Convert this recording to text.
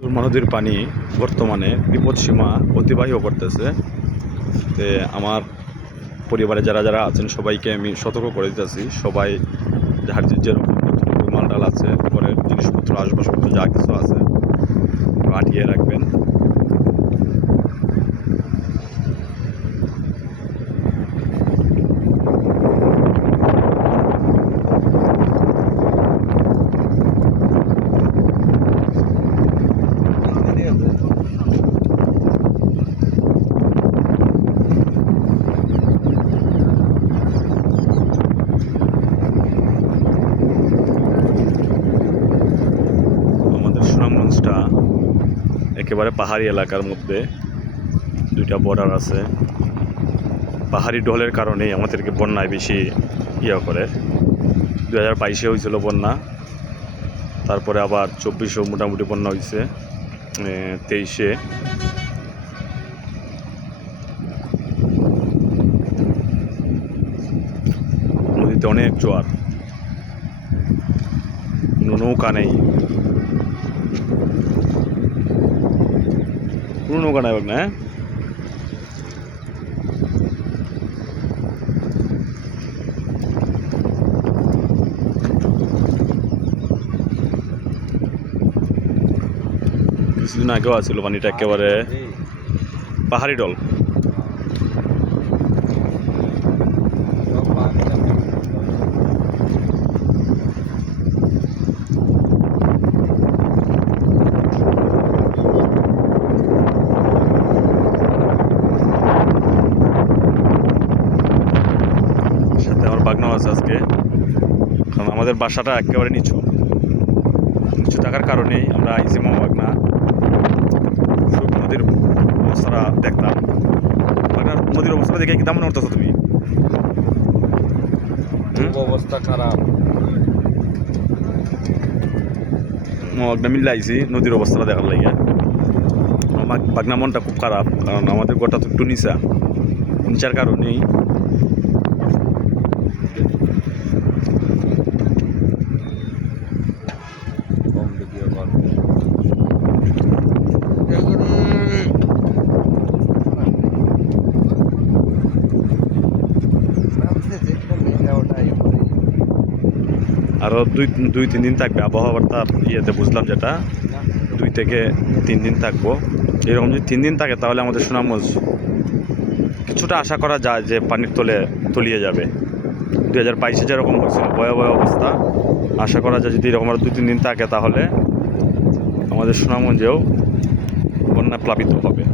সুরমা নদীর পানি বর্তমানে বিপদসীমা অতিবাহিত করতেছে। তে আমার পরিবারে যারা যারা আছেন সবাইকে আমি সতর্ক করে দিতেছি, সবাই যার যেরকম মালডাল আছে, ঘরের জিনিসপত্র আসবাবপত্র যা কিছু আছে আটিয়ে রাখবেন। আমাদের সুনামগঞ্জটা একেবারে পাহাড়ি এলাকার মধ্যে, দুইটা বর্ডার আছে। পাহাড়ি ঢলের কারণেই আমাদেরকে বন্যায় বেশি করে। 2022-এ হয়েছিল বন্যা, তারপরে আবার 24-এও মোটামুটি বন্যা হয়েছে, 23-এ। নদীতে অনেক জোয়ার, নৌকা নেই, কোনো নৌকা নাই না। কিছুদিন আগেও আছিল পানিটা একেবারে পাহাড়ি ঢল। সাথে আমার বাগনাও আছে আজকে, কারণ আমাদের বাসাটা একেবারে নিচু থাকার কারণেই আমরা আইসি বাগনা নদীর অবস্থাটা দেখলাম। বাগনা নদীর অবস্থাটা দেখে কি তেমন করতেছো তুমি? অবস্থা খারাপ। বাগনা মিললে আইসি নদীর অবস্থাটা দেখার লাগে। আমার বাগনা মনটা খুব খারাপ, কারণ আমাদের গোটা তো একটু নিচার কারণেই আরও 2-3 দিন থাকবে। আবহাওয়ার তার ইয়েতে বুঝলাম যেটা 2 থেকে 3 দিন থাকবো। এরকম যদি 3 দিন থাকে তাহলে আমাদের সুনামগঞ্জ কিছুটা আশা করা যায় যে পানির তলিয়ে যাবে। 2022-এ যেরকম হয়েছিল ভয়াবহ অবস্থা, আশা করা যায় যদি এরকম আরও 2-3 দিন থাকে তাহলে আমাদের সুনামগঞ্জেও বন্যা প্লাবিত হবে।